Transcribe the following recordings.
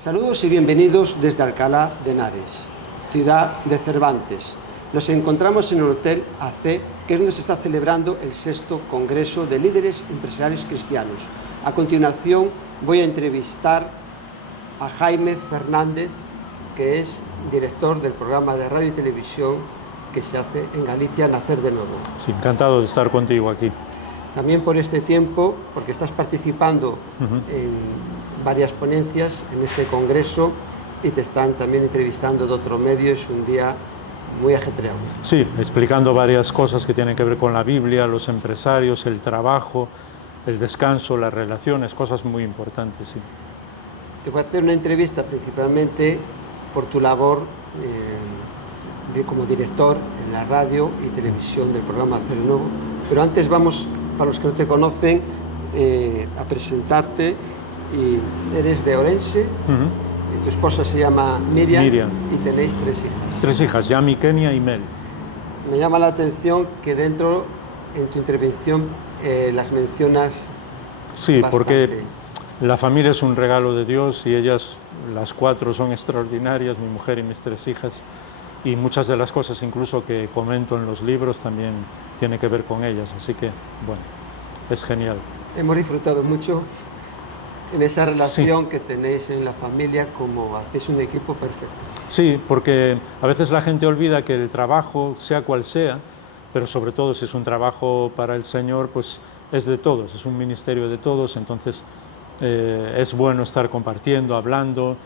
Saludos y bienvenidos desde Alcalá de Henares, ciudad de Cervantes. Nos encontramos en el Hotel AC, que es donde se está celebrando el 6º Congreso de Líderes Empresariales Cristianos. A continuación voy a entrevistar a Jaime Fernández, que es director del programa de radio y televisión que se hace en Galicia, Nacer de Nuevo. Sí, encantado de estar contigo aquí. También por este tiempo, porque estás participando en varias ponencias en este congreso y te están también entrevistando de otro medio, es un día muy ajetreado. Sí, explicando varias cosas que tienen que ver con la Biblia, los empresarios, el trabajo, el descanso, las relaciones, cosas muy importantes, sí. Te voy a hacer una entrevista principalmente por tu labor como director en la radio y televisión del programa Nacer de Nuevo, pero antes vamos, para los que no te conocen, a presentarte. Y eres de Orense, y tu esposa se llama Miriam, y tenéis 3 hijas. 3 hijas, Yami, Kenia y Mel. Me llama la atención que dentro, en tu intervención, las mencionas. Sí, bastante. Porque la familia es un regalo de Dios y ellas, las 4, son extraordinarias, mi mujer y mis 3 hijas, y muchas de las cosas incluso que comento en los libros también tiene que ver con ellas, así que, bueno, es genial. Hemos disfrutado mucho en esa relación que tenéis en la familia, como hacéis un equipo perfecto. Sí, porque a veces la gente olvida que el trabajo, sea cual sea, pero sobre todo si es un trabajo para el Señor, pues es de todos, es un ministerio de todos, entonces es bueno estar compartiendo, hablando,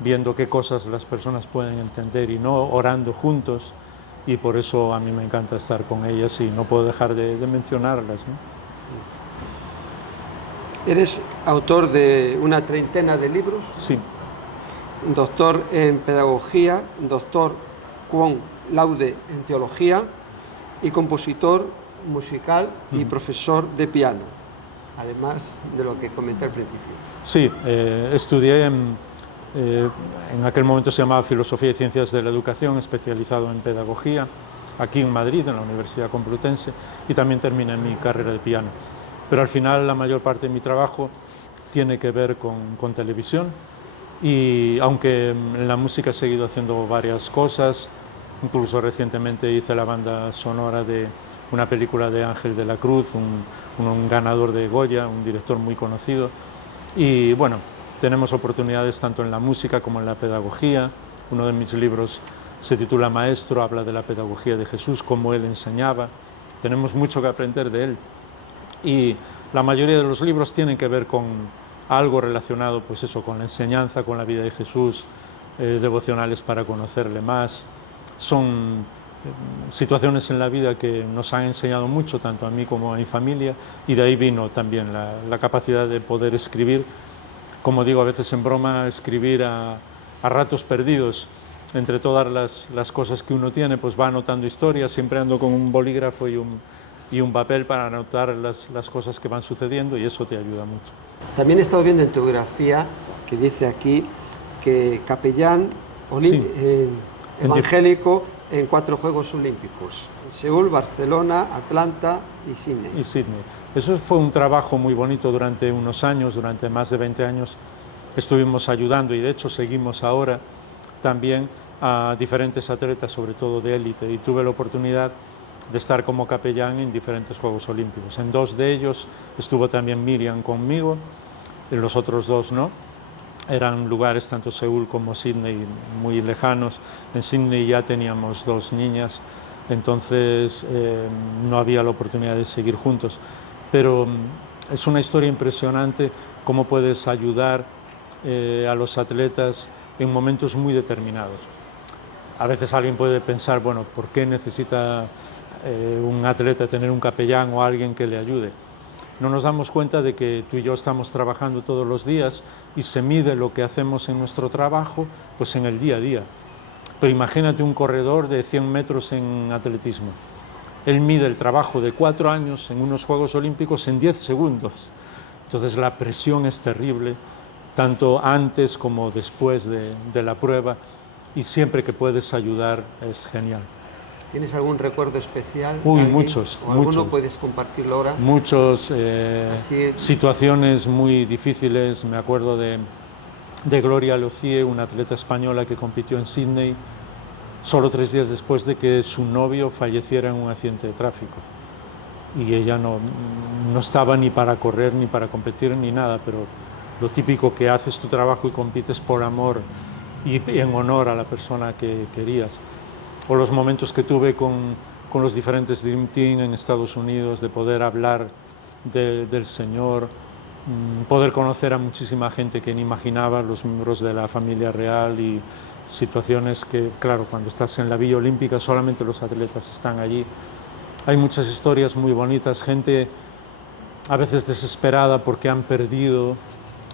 viendo qué cosas las personas pueden entender y no, orando juntos, y por eso a mí me encanta estar con ellas y no puedo dejar de mencionarlas, ¿no? Eres autor de una treintena de libros. Sí. Doctor en pedagogía, doctor cum laude en teología y compositor musical y profesor de piano, además de lo que comenté al principio. Sí, estudié en aquel momento se llamaba Filosofía y Ciencias de la Educación, especializado en pedagogía, aquí en Madrid, en la Universidad Complutense, y también terminé mi carrera de piano. Pero al final la mayor parte de mi trabajo tiene que ver con televisión, y aunque en la música he seguido haciendo varias cosas, incluso recientemente hice la banda sonora de una película de Ángel de la Cruz, un ganador de Goya, un director muy conocido, y bueno, tenemos oportunidades tanto en la música como en la pedagogía. Uno de mis libros se titula Maestro, habla de la pedagogía de Jesús, cómo él enseñaba. Tenemos mucho que aprender de él. Y la mayoría de los libros tienen que ver con algo relacionado, pues eso, con la enseñanza, con la vida de Jesús, devocionales para conocerle más. Son situaciones en la vida que nos han enseñado mucho, tanto a mí como a mi familia, y de ahí vino también la capacidad de poder escribir, como digo a veces en broma, escribir a ratos perdidos. Entre todas las cosas que uno tiene, pues va anotando historias, siempre ando con un bolígrafo y un papel para anotar las cosas que van sucediendo, y eso te ayuda mucho. También he estado viendo en tu biografía que dice aquí que capellán evangélico en 4 Juegos Olímpicos: Seúl, Barcelona, Atlanta y Sydney. Eso fue un trabajo muy bonito durante unos años, durante más de 20 años estuvimos ayudando, y de hecho seguimos ahora también a diferentes atletas, sobre todo de élite, y tuve la oportunidad de estar como capellán en diferentes Juegos Olímpicos. En 2 de ellos estuvo también Miriam conmigo, en los otros 2 no. Eran lugares, tanto Seúl como Sydney, muy lejanos. En Sydney ya teníamos 2 niñas, entonces no había la oportunidad de seguir juntos. Pero es una historia impresionante cómo puedes ayudar a los atletas en momentos muy determinados. A veces alguien puede pensar, bueno, ¿por qué necesita un atleta tener un capellán o alguien que le ayude? No nos damos cuenta de que tú y yo estamos trabajando todos los días y se mide lo que hacemos en nuestro trabajo, pues en el día a día. Pero imagínate un corredor de 100 metros en atletismo. Él mide el trabajo de 4 años en unos Juegos Olímpicos en 10 segundos. Entonces la presión es terrible, tanto antes como después de la prueba, y siempre que puedes ayudar es genial. ¿Tienes algún recuerdo especial? Muchos. ¿O alguno puedes compartirlo ahora? Muchos, situaciones muy difíciles. Me acuerdo de de Gloria Locie, una atleta española que compitió en Sydney, solo 3 días después de que su novio falleciera en un accidente de tráfico. Y ella no estaba ni para correr, ni para competir, ni nada, pero lo típico, que haces tu trabajo y compites por amor y en honor a la persona que querías. O los momentos que tuve con los diferentes Dream Team en Estados Unidos, de poder hablar del Señor, poder conocer a muchísima gente que ni imaginaba, los miembros de la familia real, y situaciones que, claro, cuando estás en la Villa Olímpica solamente los atletas están allí. Hay muchas historias muy bonitas, gente a veces desesperada porque han perdido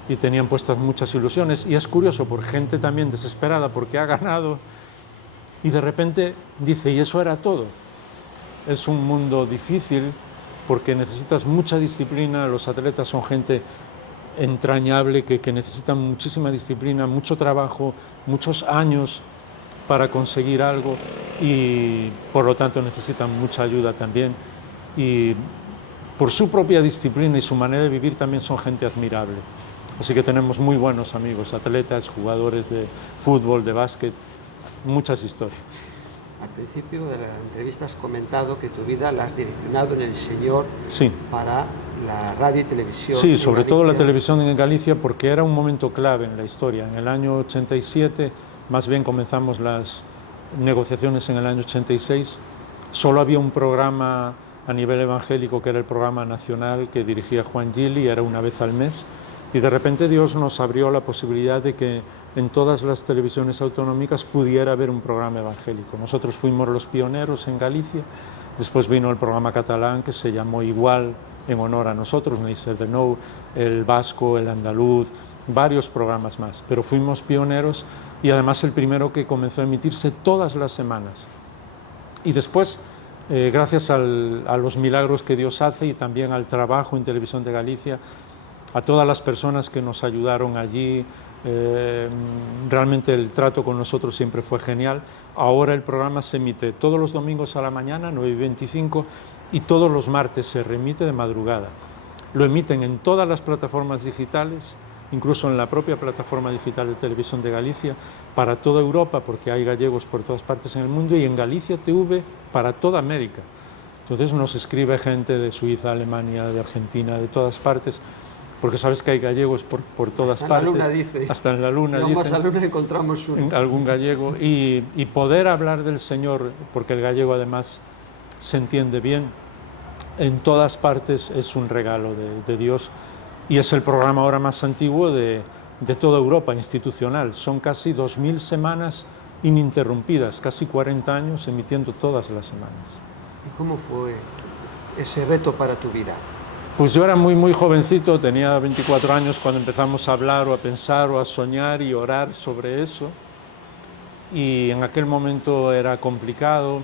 y tenían puestas muchas ilusiones, y es curioso, porque gente también desesperada porque ha ganado y de repente dice, y eso era todo. Es un mundo difícil porque necesitas mucha disciplina, los atletas son gente entrañable que necesitan muchísima disciplina, mucho trabajo, muchos años para conseguir algo, y por lo tanto necesitan mucha ayuda también, y por su propia disciplina y su manera de vivir también son gente admirable. Así que tenemos muy buenos amigos, atletas, jugadores de fútbol, de básquet, muchas historias. Al principio de la entrevista has comentado que tu vida la has direccionado en el Señor, sí, para la radio y televisión. Sí, sobre todo la televisión en Galicia, porque era un momento clave en la historia. En el año 87, más bien comenzamos las negociaciones en el año 86, solo había un programa a nivel evangélico, que era el programa nacional que dirigía Juan Gili, era una vez al mes, y de repente Dios nos abrió la posibilidad de que en todas las televisiones autonómicas pudiera haber un programa evangélico. Nosotros fuimos los pioneros en Galicia, después vino el programa catalán, que se llamó igual en honor a nosotros, Neisser de Nou, el vasco, el andaluz, varios programas más, pero fuimos pioneros, y además el primero que comenzó a emitirse todas las semanas. Y después, gracias a los milagros que Dios hace, y también al trabajo en Televisión de Galicia, a todas las personas que nos ayudaron allí, realmente el trato con nosotros siempre fue genial. Ahora el programa se emite todos los domingos a la mañana, 9:25, y todos los martes se reemite de madrugada. Lo emiten en todas las plataformas digitales, incluso en la propia plataforma digital de Televisión de Galicia, para toda Europa, porque hay gallegos por todas partes en el mundo, y en Galicia TV para toda América. Entonces nos escribe gente de Suiza, Alemania, de Argentina, de todas partes, porque sabes que hay gallegos por todas partes. Hasta en la luna, dice. Hasta en la luna, si vamos a la luna encontramos algún gallego. Y poder hablar del Señor, porque el gallego además se entiende bien, en todas partes es un regalo de Dios. Y es el programa ahora más antiguo de toda Europa, institucional. Son casi 2000 semanas ininterrumpidas, casi 40 años emitiendo todas las semanas. ¿Y cómo fue ese reto para tu vida? Pues yo era muy jovencito, tenía 24 años cuando empezamos a hablar o a pensar o a soñar y orar sobre eso. Y en aquel momento era complicado,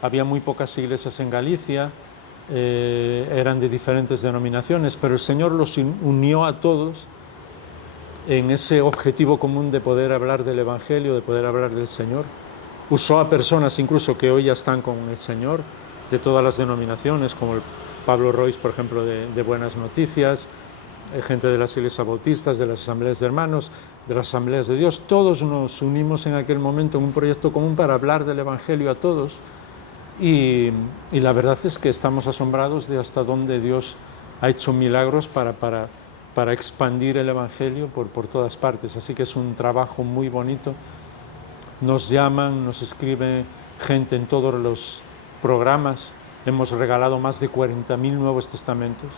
había muy pocas iglesias en Galicia, eran de diferentes denominaciones, pero el Señor los unió a todos en ese objetivo común de poder hablar del Evangelio, de poder hablar del Señor. Usó a personas incluso que hoy ya están con el Señor, de todas las denominaciones, como el Pablo Royce, por ejemplo, de Buenas Noticias, gente de las iglesias bautistas, de las asambleas de hermanos, de las asambleas de Dios. Todos nos unimos en aquel momento en un proyecto común para hablar del Evangelio a todos, y la verdad es que estamos asombrados de hasta dónde Dios ha hecho milagros para expandir el Evangelio por todas partes. Así que es un trabajo muy bonito. Nos llaman, nos escribe gente en todos los programas. Hemos regalado más de 40.000 Nuevos Testamentos.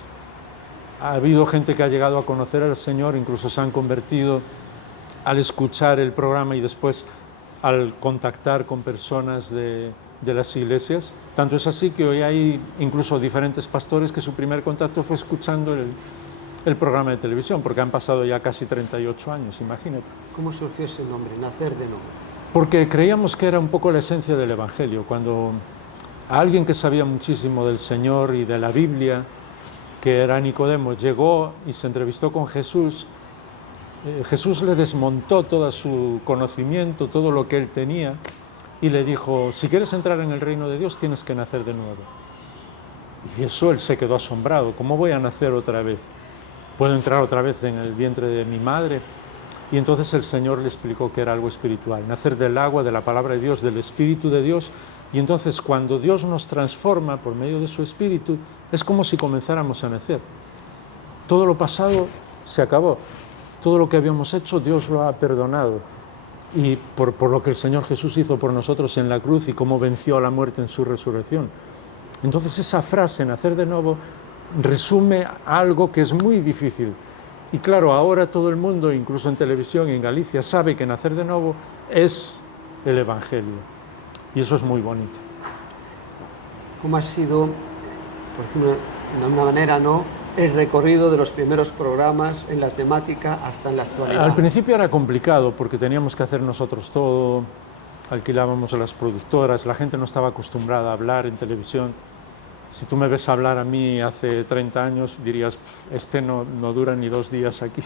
Ha habido gente que ha llegado a conocer al Señor, incluso se han convertido al escuchar el programa y después al contactar con personas de las iglesias. Tanto es así que hoy hay incluso diferentes pastores que su primer contacto fue escuchando el programa de televisión, porque han pasado ya casi 38 años, imagínate. ¿Cómo surgió ese nombre, Nacer de Nuevo? Porque creíamos que era un poco la esencia del Evangelio. Cuando a alguien que sabía muchísimo del Señor y de la Biblia, que era Nicodemo, llegó y se entrevistó con Jesús, Jesús le desmontó todo su conocimiento, todo lo que él tenía, y le dijo, si quieres entrar en el reino de Dios tienes que nacer de nuevo. Y eso él se quedó asombrado. ¿Cómo voy a nacer otra vez? ¿Puedo entrar otra vez en el vientre de mi madre? Y entonces el Señor le explicó que era algo espiritual, nacer del agua, de la palabra de Dios, del Espíritu de Dios. Y entonces cuando Dios nos transforma por medio de su Espíritu, es como si comenzáramos a nacer. Todo lo pasado se acabó, todo lo que habíamos hecho Dios lo ha perdonado. Y por lo que el Señor Jesús hizo por nosotros en la cruz y cómo venció a la muerte en su resurrección. Entonces esa frase, nacer de nuevo, resume algo que es muy difícil. Y claro, ahora todo el mundo, incluso en televisión y en Galicia, sabe que nacer de nuevo es el Evangelio. Y eso es muy bonito. ¿Cómo ha sido, por decirlo de una manera, ¿no?, el recorrido de los primeros programas en la temática hasta en la actualidad? Al principio era complicado porque teníamos que hacer nosotros todo, alquilábamos a las productoras, la gente no estaba acostumbrada a hablar en televisión. Si tú me ves hablar a mí hace 30 años, dirías, este no dura ni 2 días aquí,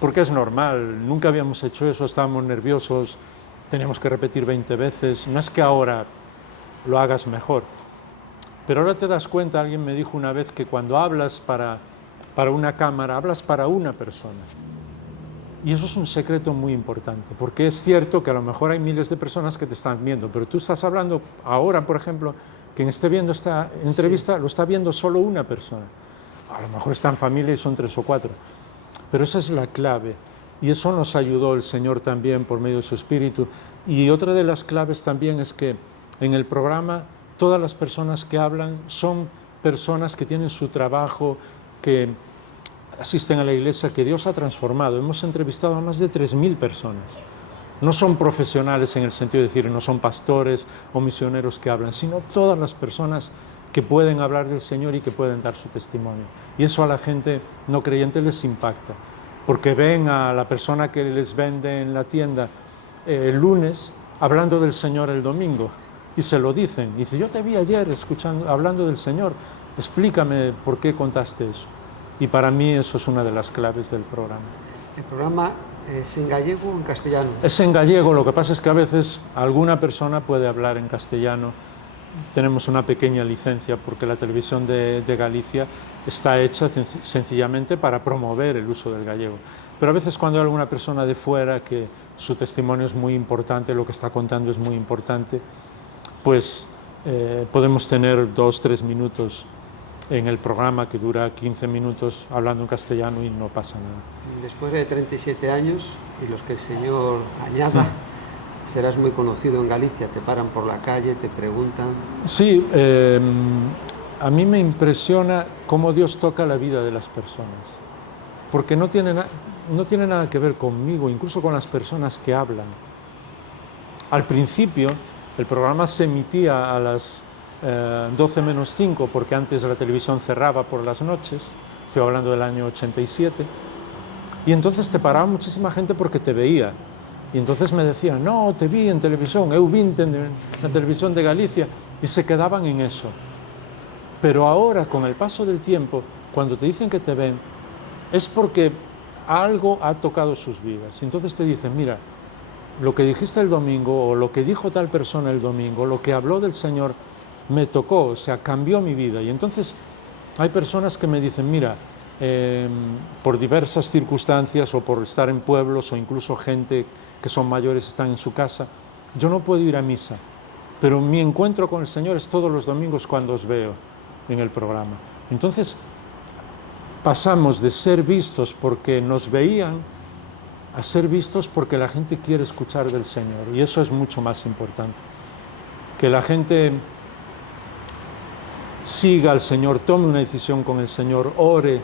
porque es normal, nunca habíamos hecho eso, estábamos nerviosos, teníamos que repetir 20 veces, no es que ahora lo hagas mejor, pero ahora te das cuenta, alguien me dijo una vez que cuando hablas para una cámara, hablas para una persona. Y eso es un secreto muy importante, porque es cierto que a lo mejor hay miles de personas que te están viendo, pero tú estás hablando ahora, por ejemplo, quien esté viendo esta entrevista lo está viendo solo una persona. A lo mejor está en familia y son 3 o 4, pero esa es la clave. Y eso nos ayudó el Señor también por medio de su Espíritu. Y otra de las claves también es que en el programa todas las personas que hablan son personas que tienen su trabajo, que asisten a la iglesia, que Dios ha transformado. Hemos entrevistado a más de 3.000 personas. No son profesionales en el sentido de decir, no son pastores o misioneros que hablan, sino todas las personas que pueden hablar del Señor y que pueden dar su testimonio. Y eso a la gente no creyente les impacta, porque ven a la persona que les vende en la tienda el lunes hablando del Señor el domingo, y se lo dicen. Y dice, yo te vi ayer hablando del Señor, explícame por qué contaste eso. Y para mí eso es una de las claves del programa. ¿El programa es en gallego o en castellano? Es en gallego, lo que pasa es que a veces alguna persona puede hablar en castellano. Tenemos una pequeña licencia porque la televisión de Galicia está hecha sencillamente para promover el uso del gallego. Pero a veces cuando hay alguna persona de fuera que su testimonio es muy importante, lo que está contando es muy importante, pues podemos tener 2 o 3 minutos en el programa que dura 15 minutos hablando en castellano y no pasa nada. Después de 37 años y los que el Señor añada, serás muy conocido en Galicia, te paran por la calle, te preguntan. Sí, a mí me impresiona cómo Dios toca la vida de las personas, porque no tiene nada que ver conmigo, incluso con las personas que hablan. Al principio el programa se emitía a las 12 menos 5, porque antes la televisión cerraba por las noches, estoy hablando del año 87, y entonces te paraba muchísima gente porque te veía, y entonces me decían, no, te vi en televisión, eu vinte en la televisión de Galicia, y se quedaban en eso. Pero ahora, con el paso del tiempo, cuando te dicen que te ven, es porque algo ha tocado sus vidas, y entonces te dicen, mira, lo que dijiste el domingo, o lo que dijo tal persona el domingo, lo que habló del Señor, me tocó, o sea, cambió mi vida. Y entonces hay personas que me dicen, mira, por diversas circunstancias o por estar en pueblos o incluso gente que son mayores están en su casa, yo no puedo ir a misa, pero mi encuentro con el Señor es todos los domingos cuando os veo en el programa. Entonces pasamos de ser vistos porque nos veían a ser vistos porque la gente quiere escuchar del Señor, y eso es mucho más importante. Que la gente siga al Señor, tome una decisión con el Señor, ore,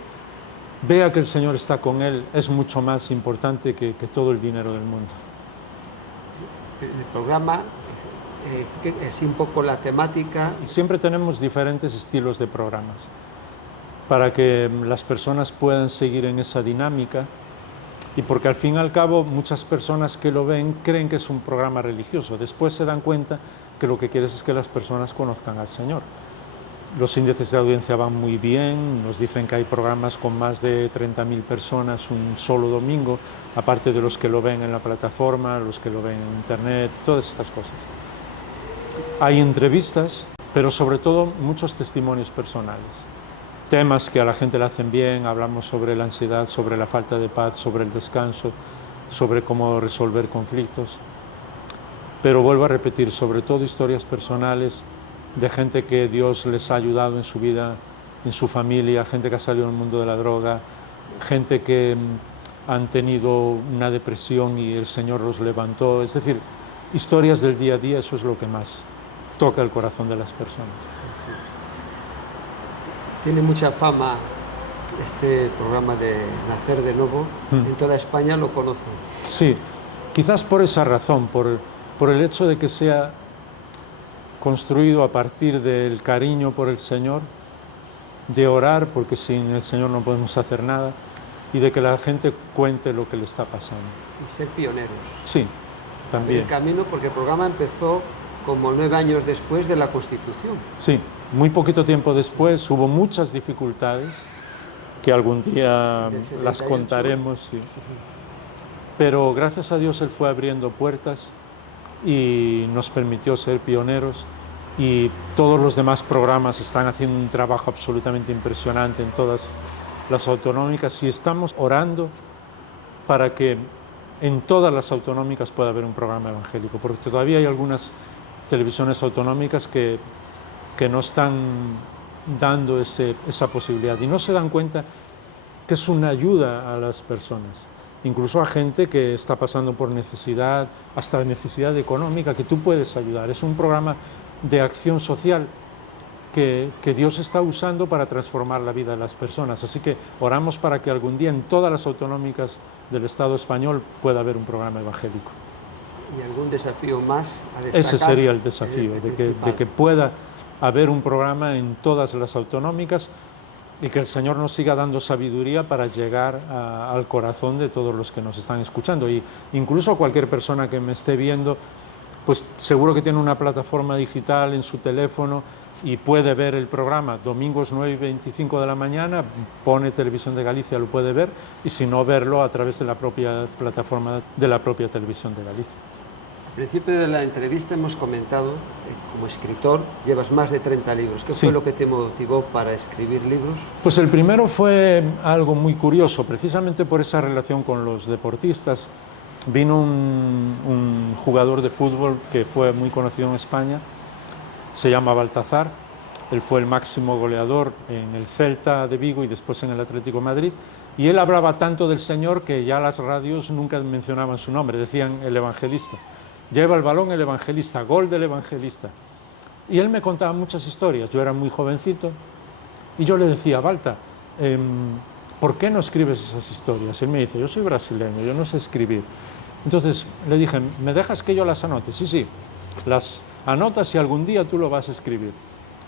vea que el Señor está con él, es mucho más importante que todo el dinero del mundo. El programa, es un poco la temática. Siempre tenemos diferentes estilos de programas para que las personas puedan seguir en esa dinámica, y porque al fin y al cabo muchas personas que lo ven creen que es un programa religioso, después se dan cuenta que lo que quieres es que las personas conozcan al Señor. Los índices de audiencia van muy bien, nos dicen que hay programas con más de 30.000 personas un solo domingo, aparte de los que lo ven en la plataforma, los que lo ven en internet, todas estas cosas. Hay entrevistas, pero sobre todo muchos testimonios personales. Temas que a la gente le hacen bien, hablamos sobre la ansiedad, sobre la falta de paz, sobre el descanso, sobre cómo resolver conflictos. Pero vuelvo a repetir, sobre todo historias personales de gente que Dios les ha ayudado en su vida, en su familia, gente que ha salido del mundo de la droga, gente que han tenido una depresión y el Señor los levantó. Es decir, historias del día a día, eso es lo que más toca el corazón de las personas. Tiene mucha fama este programa de Nacer de Nuevo. En toda España lo conocen. Sí, quizás por esa razón, por el hecho de que sea construido a partir del cariño por el Señor, de orar, porque sin el Señor no podemos hacer nada, y de que la gente cuente lo que le está pasando. Y ser pioneros. Sí, también. El camino, porque el programa empezó como 9 años después de la Constitución. Sí, muy poquito tiempo después, hubo muchas dificultades, que algún día las contaremos, sí. Pero gracias a Dios Él fue abriendo puertas y nos permitió ser pioneros, y todos los demás programas están haciendo un trabajo absolutamente impresionante en todas las autonómicas, y estamos orando para que en todas las autonómicas pueda haber un programa evangélico, porque todavía hay algunas televisiones autonómicas que no están dando esa posibilidad y no se dan cuenta que es una ayuda a las personas, incluso a gente que está pasando por necesidad, hasta necesidad económica, que tú puedes ayudar. Es un programa de acción social que Dios está usando para transformar la vida de las personas. Así que oramos para que algún día en todas las autonómicas del Estado español pueda haber un programa evangélico. ¿Y algún desafío más a destacar? Ese sería el desafío, de que pueda haber un programa en todas las autonómicas y que el Señor nos siga dando sabiduría para llegar al corazón de todos los que nos están escuchando. Y incluso cualquier persona que me esté viendo, pues seguro que tiene una plataforma digital en su teléfono y puede ver el programa. Domingos 9:25 de la mañana, pone Televisión de Galicia, lo puede ver, y si no, verlo a través de la propia plataforma de la propia Televisión de Galicia. Al principio de la entrevista hemos comentado que como escritor llevas más de 30 libros. ¿Qué fue lo que te motivó para escribir libros? Pues el primero fue algo muy curioso, precisamente por esa relación con los deportistas. Vino un jugador de fútbol que fue muy conocido en España, se llama Baltazar. Él fue el máximo goleador en el Celta de Vigo y después en el Atlético de Madrid, y él hablaba tanto del Señor que ya las radios nunca mencionaban su nombre, decían el evangelista. Lleva el balón el evangelista, gol del evangelista. Y él me contaba muchas historias. Yo era muy jovencito y yo le decía: Balta, ¿por qué no escribes esas historias? Y él me dice: yo soy brasileño, yo no sé escribir. Entonces le dije: ¿me dejas que yo las anote? Sí, sí, las anotas y algún día tú lo vas a escribir.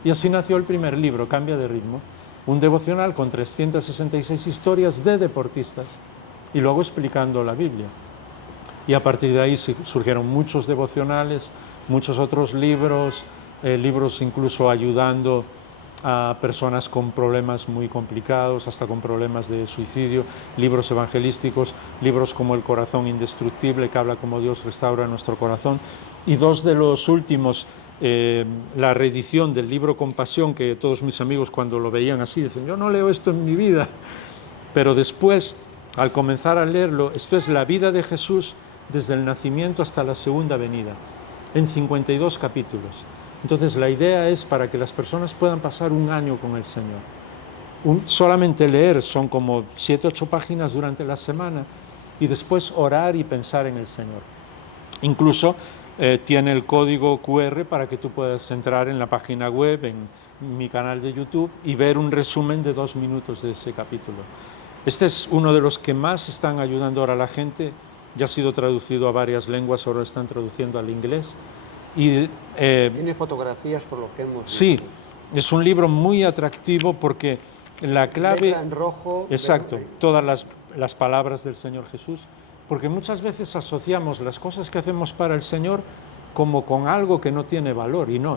Y así nació el primer libro, Cambia de ritmo, un devocional con 366 historias de deportistas y luego explicando la Biblia. Y a partir de ahí surgieron muchos devocionales, muchos otros libros, libros incluso ayudando a personas con problemas muy complicados, hasta con problemas de suicidio, libros evangelísticos, libros como El corazón indestructible, que habla cómo Dios restaura nuestro corazón, y dos de los últimos, la reedición del libro Compasión, que todos mis amigos cuando lo veían así dicen: yo no leo esto en mi vida, pero después, al comenzar a leerlo, esto es la vida de Jesús desde el nacimiento hasta la segunda venida, en 52 capítulos. Entonces la idea es para que las personas puedan pasar un año con el Señor. Solamente leer son como 7 u 8 páginas durante la semana y después orar y pensar en el Señor. Incluso tiene el código QR para que tú puedas entrar en la página web, en mi canal de YouTube, y ver un resumen de 2 minutos de ese capítulo. Este es uno de los que más están ayudando ahora a la gente. Ya ha sido traducido a varias lenguas, ahora están traduciendo al inglés. Y, tiene fotografías por lo que hemos visto. Sí, es un libro muy atractivo porque la clave... Letra en rojo. Exacto, todas las palabras del Señor Jesús, porque muchas veces asociamos las cosas que hacemos para el Señor como con algo que no tiene valor, y no.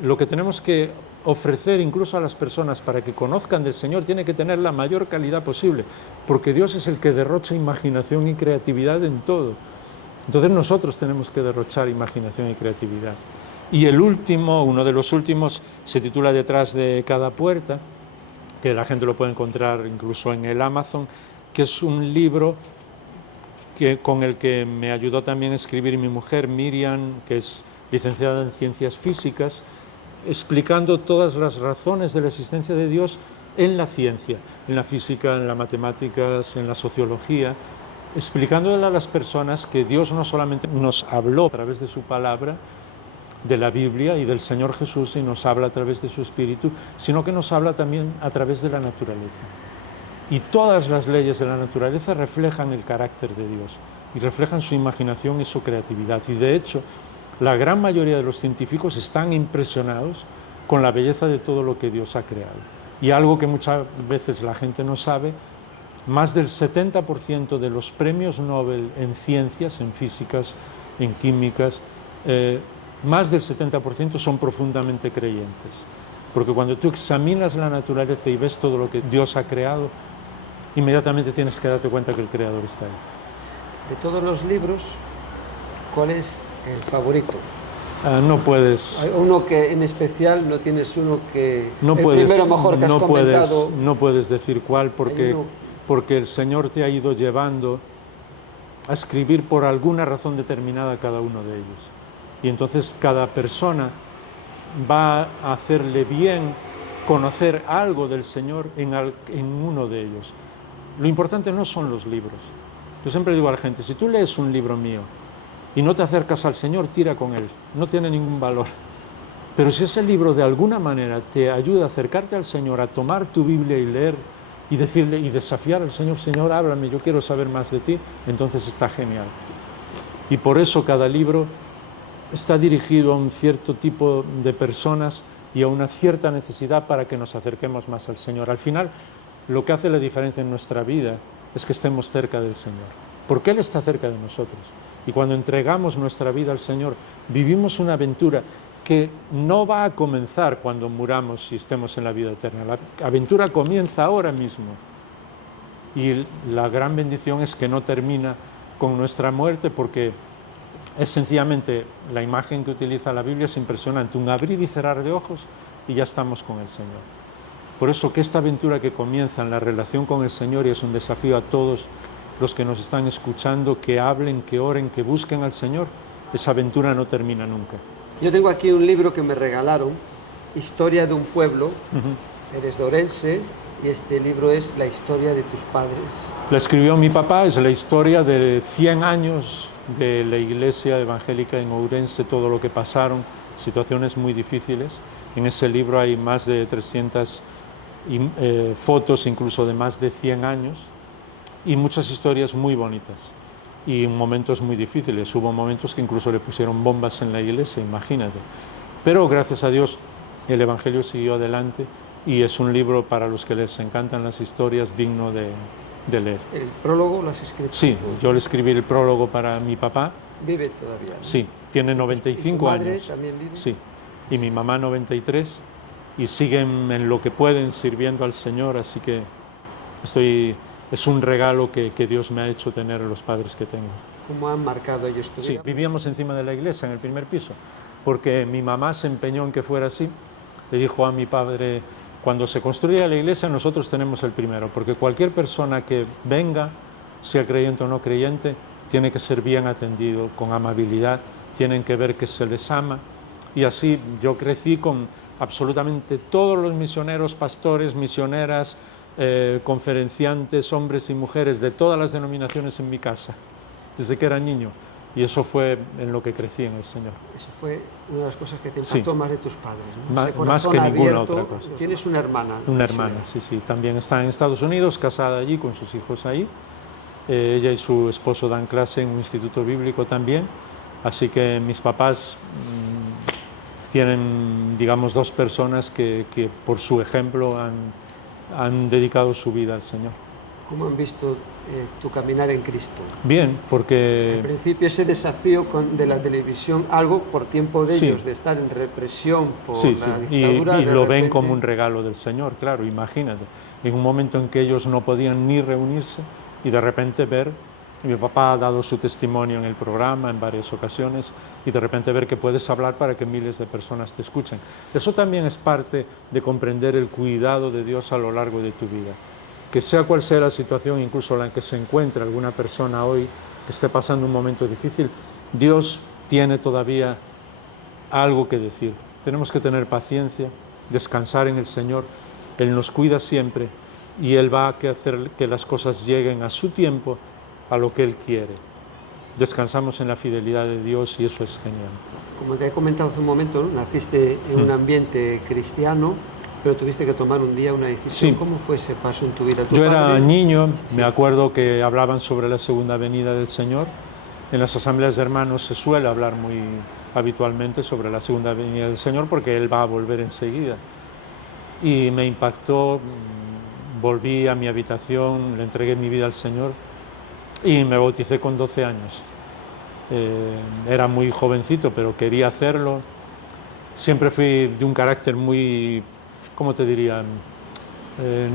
Lo que tenemos que ofrecer incluso a las personas para que conozcan del Señor tiene que tener la mayor calidad posible, porque Dios es el que derrocha imaginación y creatividad en todo. Entonces nosotros tenemos que derrochar imaginación y creatividad. Y el último, uno de los últimos, se titula Detrás de cada puerta, que la gente lo puede encontrar incluso en el Amazon, que es un libro con el que me ayudó también a escribir mi mujer, Miriam, que es licenciada en Ciencias Físicas, explicando todas las razones de la existencia de Dios en la ciencia, en la física, en las matemáticas, en la sociología, explicándole a las personas que Dios no solamente nos habló a través de su palabra, de la Biblia y del Señor Jesús, y nos habla a través de su Espíritu, sino que nos habla también a través de la naturaleza. Y todas las leyes de la naturaleza reflejan el carácter de Dios y reflejan su imaginación y su creatividad. Y de hecho, la gran mayoría de los científicos están impresionados con la belleza de todo lo que Dios ha creado. Y algo que muchas veces la gente no sabe, más del 70% de los premios Nobel en ciencias, en físicas, en químicas, más del 70% son profundamente creyentes. Porque cuando tú examinas la naturaleza y ves todo lo que Dios ha creado, inmediatamente tienes que darte cuenta que el Creador está ahí. De todos los libros, ¿cuál es el favorito? No puedes... Hay uno que en especial, no tienes uno que... No el puedes, primero mejor que has comentado. no puedes decir cuál, porque el Señor te ha ido llevando a escribir por alguna razón determinada cada uno de ellos. Y entonces cada persona va a hacerle bien conocer algo del Señor en uno de ellos. Lo importante no son los libros. Yo siempre digo a la gente, si tú lees un libro mío y no te acercas al Señor, tira con él, no tiene ningún valor. Pero si ese libro de alguna manera te ayuda a acercarte al Señor, a tomar tu Biblia y leer y decirle y desafiar al Señor, Señor, háblame, yo quiero saber más de ti, entonces está genial. Y por eso cada libro está dirigido a un cierto tipo de personas y a una cierta necesidad para que nos acerquemos más al Señor. Al final, lo que hace la diferencia en nuestra vida es que estemos cerca del Señor, porque Él está cerca de nosotros. Y cuando entregamos nuestra vida al Señor, vivimos una aventura que no va a comenzar cuando muramos y estemos en la vida eterna. La aventura comienza ahora mismo. Y la gran bendición es que no termina con nuestra muerte, porque es sencillamente la imagen que utiliza la Biblia, es impresionante, un abrir y cerrar de ojos y ya estamos con el Señor. Por eso que esta aventura que comienza en la relación con el Señor, y es un desafío a todos los que nos están escuchando, que hablen, que oren, que busquen al Señor, esa aventura no termina nunca. Yo tengo aquí un libro que me regalaron, Historia de un pueblo, eres de Orense, y este libro es la historia de tus padres. La escribió mi papá, es la historia de 100 años de la iglesia evangélica en Ourense, todo lo que pasaron, situaciones muy difíciles. En ese libro hay más de 300 fotos, incluso de más de 100 años, y muchas historias muy bonitas y momentos muy difíciles. Hubo momentos que incluso le pusieron bombas en la iglesia, imagínate. Pero gracias a Dios el Evangelio siguió adelante y es un libro para los que les encantan las historias digno de leer. ¿El prólogo lo has escrito? Sí, yo le escribí el prólogo para mi papá. ¿Vive todavía? ¿No? Sí, tiene 95 ¿Y tu madre años. también vive? Sí, y mi mamá 93, y siguen en lo que pueden sirviendo al Señor, así que es un regalo que Dios me ha hecho tener a los padres que tengo. ¿Cómo han marcado ellos tu vida? Sí, vivíamos encima de la iglesia, en el primer piso, porque mi mamá se empeñó en que fuera así. Le dijo a mi padre, cuando se construya la iglesia nosotros tenemos el primero, porque cualquier persona que venga, sea creyente o no creyente, tiene que ser bien atendido, con amabilidad, tienen que ver que se les ama. Y así yo crecí con absolutamente todos los misioneros, pastores, misioneras, conferenciantes, hombres y mujeres de todas las denominaciones en mi casa, desde que era niño. Y eso fue en lo que crecí en el Señor. Eso fue una de las cosas que te impactó más de tus padres, ¿no? Más que ninguna otra cosa. Tienes una hermana. Una hermana, sí. También está en Estados Unidos, casada allí, con sus hijos ahí. Ella y su esposo dan clase en un instituto bíblico también. Así que mis papás tienen, digamos, dos personas que por su ejemplo han dedicado su vida al Señor. ¿Cómo han visto tu caminar en Cristo? Bien, porque... Al principio ese desafío de la televisión, algo por tiempo de ellos, de estar en represión por la dictadura... Y lo ven como un regalo del Señor, claro, imagínate. En un momento en que ellos no podían ni reunirse y de repente ver... Mi papá ha dado su testimonio en el programa en varias ocasiones y de repente ver que puedes hablar para que miles de personas te escuchen. Eso también es parte de comprender el cuidado de Dios a lo largo de tu vida. Que sea cual sea la situación, incluso la en que se encuentre alguna persona hoy, que esté pasando un momento difícil, Dios tiene todavía algo que decir. Tenemos que tener paciencia, descansar en el Señor. Él nos cuida siempre y Él va a hacer que las cosas lleguen a su tiempo, a lo que Él quiere. Descansamos en la fidelidad de Dios y eso es genial. Como te he comentado hace un momento, ¿no? Naciste en un ambiente cristiano, pero tuviste que tomar un día una decisión. Sí. ¿Cómo fue ese paso en tu vida? Yo era niño, me acuerdo que hablaban sobre la segunda venida del Señor. En las asambleas de hermanos se suele hablar muy habitualmente sobre la segunda venida del Señor porque Él va a volver enseguida. Y me impactó, volví a mi habitación, le entregué mi vida al Señor y me bauticé con 12 años. Era muy jovencito, pero quería hacerlo. Siempre fui de un carácter muy, ¿cómo te diría?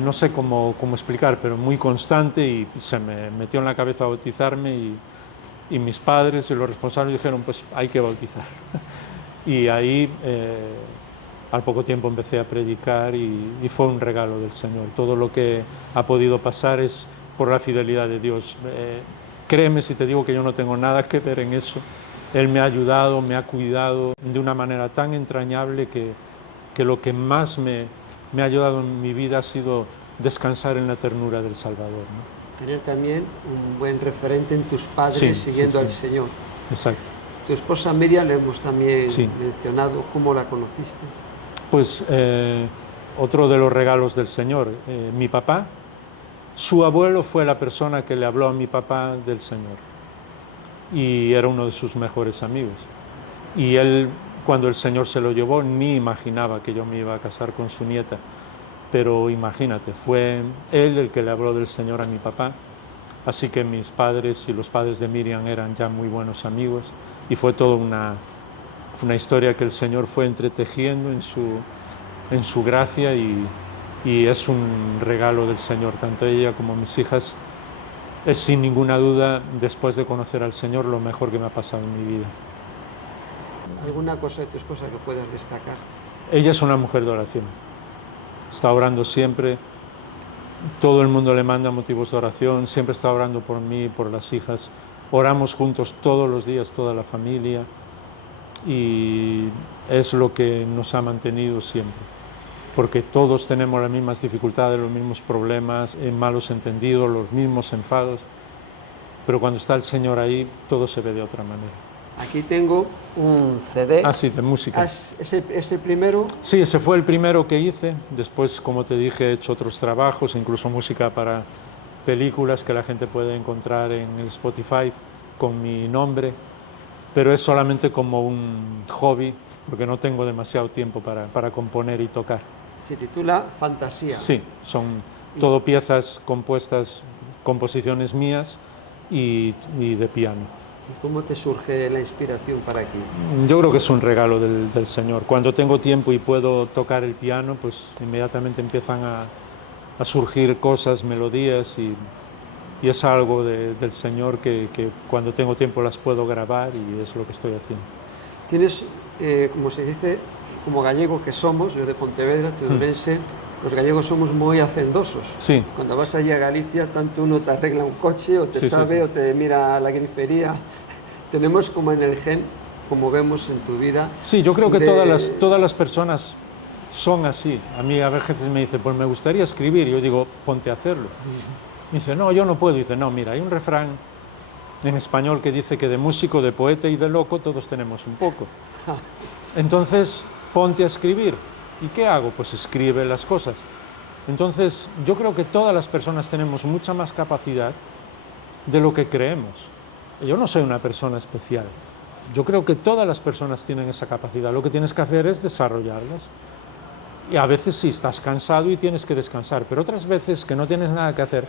No sé cómo explicar, pero muy constante, y se me metió en la cabeza bautizarme y mis padres y los responsables dijeron, pues hay que bautizar. Y ahí al poco tiempo empecé a predicar y fue un regalo del Señor. Todo lo que ha podido pasar es por la fidelidad de Dios. Créeme si te digo que yo no tengo nada que ver en eso. Él me ha ayudado, me ha cuidado de una manera tan entrañable que lo que más me ha ayudado en mi vida ha sido descansar en la ternura del Salvador, ¿no? Tener también un buen referente en tus padres, Sí, siguiendo sí, al sí. Señor. Exacto. Tu esposa Miriam, le hemos también Sí. mencionado. ¿Cómo la conociste? Pues otro de los regalos del Señor, mi papá, su abuelo fue la persona que le habló a mi papá del Señor y era uno de sus mejores amigos. Y él, cuando el Señor se lo llevó, ni imaginaba que yo me iba a casar con su nieta. Pero imagínate, fue él el que le habló del Señor a mi papá. Así que mis padres y los padres de Miriam eran ya muy buenos amigos y fue toda una historia que el Señor fue entretejiendo en su gracia y es un regalo del Señor. Tanto ella como mis hijas es sin ninguna duda, después de conocer al Señor, lo mejor que me ha pasado en mi vida. ¿Alguna cosa de tu esposa que puedas destacar? Ella es una mujer de oración. Está orando siempre. Todo el mundo le manda motivos de oración. Siempre está orando por mí, por las hijas. Oramos juntos todos los días, toda la familia. Y es lo que nos ha mantenido siempre. Porque todos tenemos las mismas dificultades, los mismos problemas, malos entendidos, los mismos enfados. Pero cuando está el Señor ahí, todo se ve de otra manera. Aquí tengo un CD. Ah, sí, de música. ¿Es el primero? Sí, ese fue el primero que hice. Después, como te dije, he hecho otros trabajos, incluso música para películas que la gente puede encontrar en el Spotify con mi nombre. Pero es solamente como un hobby, porque no tengo demasiado tiempo para componer y tocar. Se titula Fantasía. Sí, son todo piezas compuestas, composiciones mías y de piano. ¿Cómo te surge la inspiración para aquí? Yo creo que es un regalo del Señor. Cuando tengo tiempo y puedo tocar el piano, pues inmediatamente empiezan a surgir cosas, melodías y es algo del Señor que cuando tengo tiempo las puedo grabar y es lo que estoy haciendo. Tienes, como se dice, como gallego que somos, yo de Pontevedra, tú de Ourense, los gallegos somos muy hacendosos. Sí. Cuando vas allí a Galicia, tanto uno te arregla un coche, o te sabe, o te mira a la grifería. Tenemos como en el gen, como vemos en tu vida. Sí, yo creo que todas las personas son así. A mí a veces me dice, pues me gustaría escribir, y yo digo, ponte a hacerlo. Me dice, no, yo no puedo. Dice, no, mira, hay un refrán en español que dice que de músico, de poeta y de loco todos tenemos un poco. Entonces, ponte a escribir. ¿Y qué hago? Pues escribe las cosas. Entonces, yo creo que todas las personas tenemos mucha más capacidad de lo que creemos. Yo no soy una persona especial. Yo creo que todas las personas tienen esa capacidad. Lo que tienes que hacer es desarrollarlas. Y a veces sí, estás cansado y tienes que descansar, pero otras veces que no tienes nada que hacer,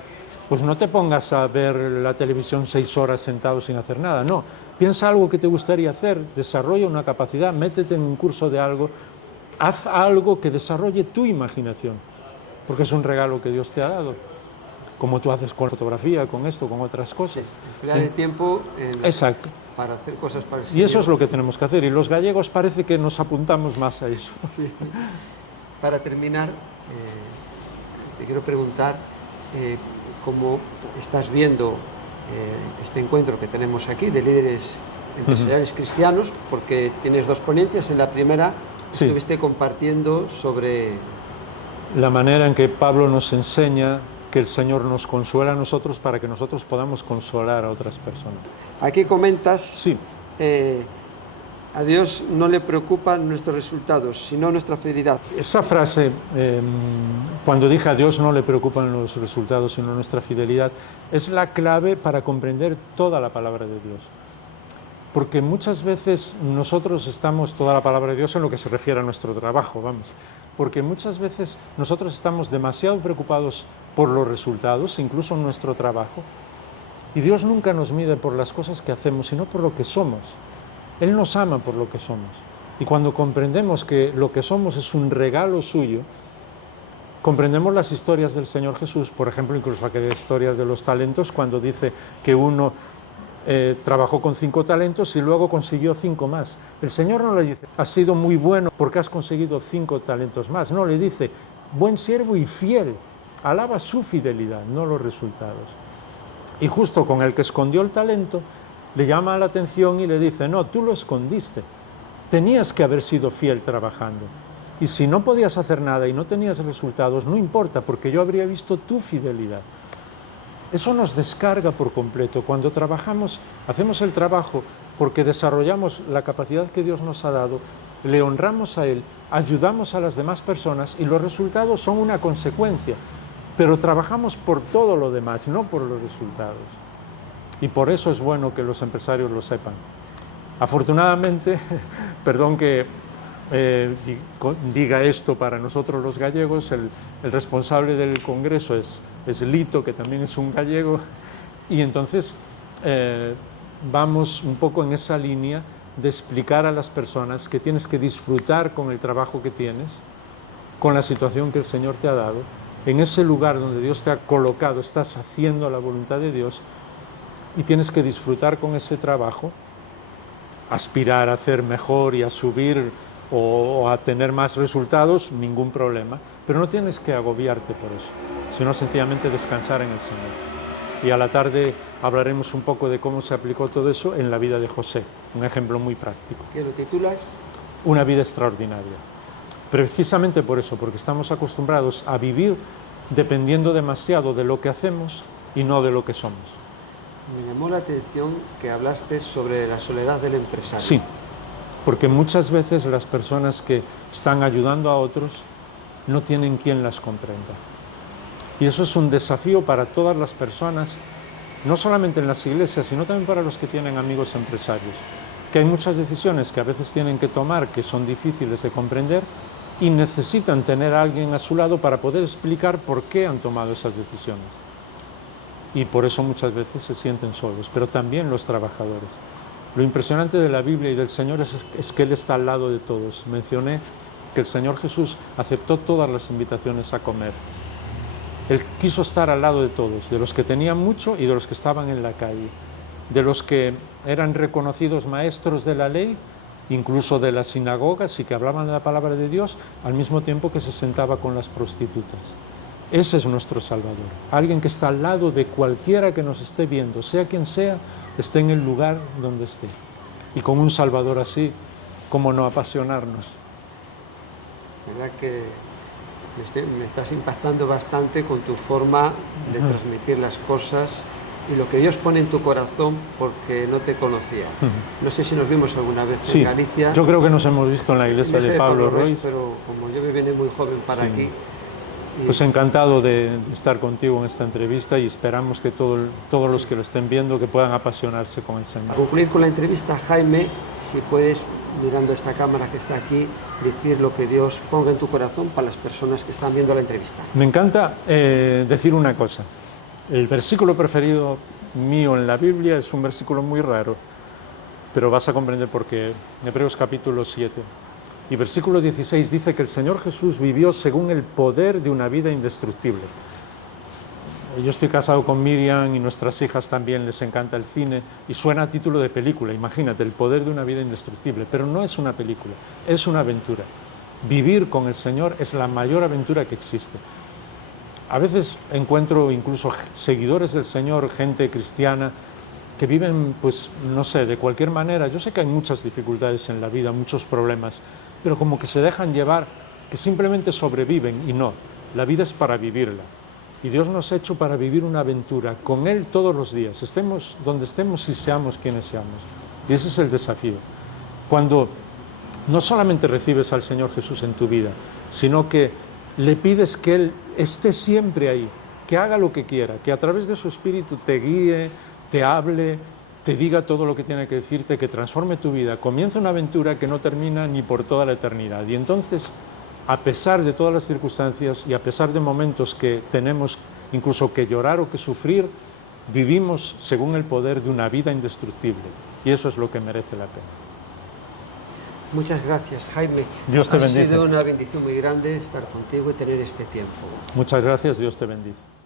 pues no te pongas a ver la televisión 6 horas sentado sin hacer nada. No, piensa algo que te gustaría hacer, desarrolla una capacidad, métete en un curso de algo, haz algo que desarrolle tu imaginación, porque es un regalo que Dios te ha dado, como tú haces con fotografía, con esto, con otras cosas. Emplear el tiempo Exacto. Para hacer cosas para el Y Señor. eso es lo que tenemos que hacer, y los gallegos parece que nos apuntamos más a eso. Sí. Para terminar, te quiero preguntar cómo estás viendo este encuentro que tenemos aquí de líderes empresariales cristianos, porque tienes dos ponencias. En la primera estuviste compartiendo sobre la manera en que Pablo nos enseña que el Señor nos consuela a nosotros para que nosotros podamos consolar a otras personas. Aquí comentas, a Dios no le preocupan nuestros resultados, sino nuestra fidelidad. Esa frase, cuando dije a Dios no le preocupan los resultados, sino nuestra fidelidad, es la clave para comprender toda la palabra de Dios. Porque muchas veces nosotros estamos, toda la palabra de Dios en lo que se refiere a nuestro trabajo, vamos, porque muchas veces nosotros estamos demasiado preocupados por los resultados, incluso en nuestro trabajo, y Dios nunca nos mide por las cosas que hacemos, sino por lo que somos. Él nos ama por lo que somos. Y cuando comprendemos que lo que somos es un regalo suyo, comprendemos las historias del Señor Jesús, por ejemplo, incluso aquella historia de los talentos, cuando dice que uno trabajó con 5 talentos y luego consiguió 5 más. El Señor no le dice, has sido muy bueno porque has conseguido 5 talentos más. No, le dice, buen siervo y fiel. Alaba su fidelidad, no los resultados. Y justo con el que escondió el talento, le llama la atención y le dice, no, tú lo escondiste. Tenías que haber sido fiel trabajando. Y si no podías hacer nada y no tenías resultados, no importa, porque yo habría visto tu fidelidad. Eso nos descarga por completo. Cuando trabajamos, hacemos el trabajo porque desarrollamos la capacidad que Dios nos ha dado, le honramos a Él, ayudamos a las demás personas y los resultados son una consecuencia. Pero trabajamos por todo lo demás, no por los resultados. Y por eso es bueno que los empresarios lo sepan. Afortunadamente, perdón que diga esto para nosotros los gallegos, el responsable del Congreso es Lito, que también es un gallego, y entonces vamos un poco en esa línea de explicar a las personas que tienes que disfrutar con el trabajo que tienes, con la situación que el Señor te ha dado, en ese lugar donde Dios te ha colocado, estás haciendo la voluntad de Dios y tienes que disfrutar con ese trabajo, aspirar a hacer mejor y a subir o a tener más resultados, ningún problema, pero no tienes que agobiarte por eso, sino sencillamente descansar en el Señor. Y a la tarde hablaremos un poco de cómo se aplicó todo eso en la vida de José, un ejemplo muy práctico. ¿Qué lo titulas? Una vida extraordinaria. Precisamente por eso, porque estamos acostumbrados a vivir dependiendo demasiado de lo que hacemos y no de lo que somos. Me llamó la atención que hablaste sobre la soledad del empresario. Sí, porque muchas veces las personas que están ayudando a otros no tienen quien las comprenda. Y eso es un desafío para todas las personas, no solamente en las iglesias, sino también para los que tienen amigos empresarios, que hay muchas decisiones que a veces tienen que tomar que son difíciles de comprender y necesitan tener a alguien a su lado para poder explicar por qué han tomado esas decisiones. Y por eso muchas veces se sienten solos, pero también los trabajadores. Lo impresionante de la Biblia y del Señor es que Él está al lado de todos. Mencioné que el Señor Jesús aceptó todas las invitaciones a comer. Él quiso estar al lado de todos, de los que tenían mucho y de los que estaban en la calle, de los que eran reconocidos maestros de la ley, incluso de las sinagogas y que hablaban la palabra de Dios, al mismo tiempo que se sentaba con las prostitutas. Ese es nuestro Salvador, alguien que está al lado de cualquiera que nos esté viendo, sea quien sea, esté en el lugar donde esté. Y con un Salvador así, ¿cómo no apasionarnos? ¿Verdad que me estás impactando bastante con tu forma de transmitir las cosas y lo que Dios pone en tu corazón porque no te conocía? No sé si nos vimos alguna vez en Galicia. Yo creo que nos hemos visto en la iglesia de Pablo Royce. Pero como yo me vine muy joven para aquí. Pues encantado de estar contigo en esta entrevista y esperamos que todos los que lo estén viendo que puedan apasionarse con el Señor. Para concluir con la entrevista, Jaime, si puedes, mirando esta cámara que está aquí, decir lo que Dios ponga en tu corazón para las personas que están viendo la entrevista. Me encanta decir una cosa. El versículo preferido mío en la Biblia es un versículo muy raro, pero vas a comprender por qué. Hebreos capítulo 7. Y versículo 16 dice que el Señor Jesús vivió según el poder de una vida indestructible. Yo estoy casado con Miriam y nuestras hijas también les encanta el cine y suena a título de película, imagínate, el poder de una vida indestructible, pero no es una película, es una aventura. Vivir con el Señor es la mayor aventura que existe. A veces encuentro incluso seguidores del Señor, gente cristiana, que viven, pues, no sé, de cualquier manera. Yo sé que hay muchas dificultades en la vida, muchos problemas, pero como que se dejan llevar, que simplemente sobreviven, y no, la vida es para vivirla. Y Dios nos ha hecho para vivir una aventura con Él todos los días, estemos donde estemos y seamos quienes seamos. Y ese es el desafío. Cuando no solamente recibes al Señor Jesús en tu vida, sino que le pides que Él esté siempre ahí, que haga lo que quiera, que a través de su Espíritu te guíe, te hable, te diga todo lo que tiene que decirte, que transforme tu vida. Comienza una aventura que no termina ni por toda la eternidad. Y entonces, a pesar de todas las circunstancias y a pesar de momentos que tenemos incluso que llorar o que sufrir, vivimos según el poder de una vida indestructible. Y eso es lo que merece la pena. Muchas gracias, Jaime. Dios te bendice. Ha sido una bendición muy grande estar contigo y tener este tiempo. Muchas gracias, Dios te bendice.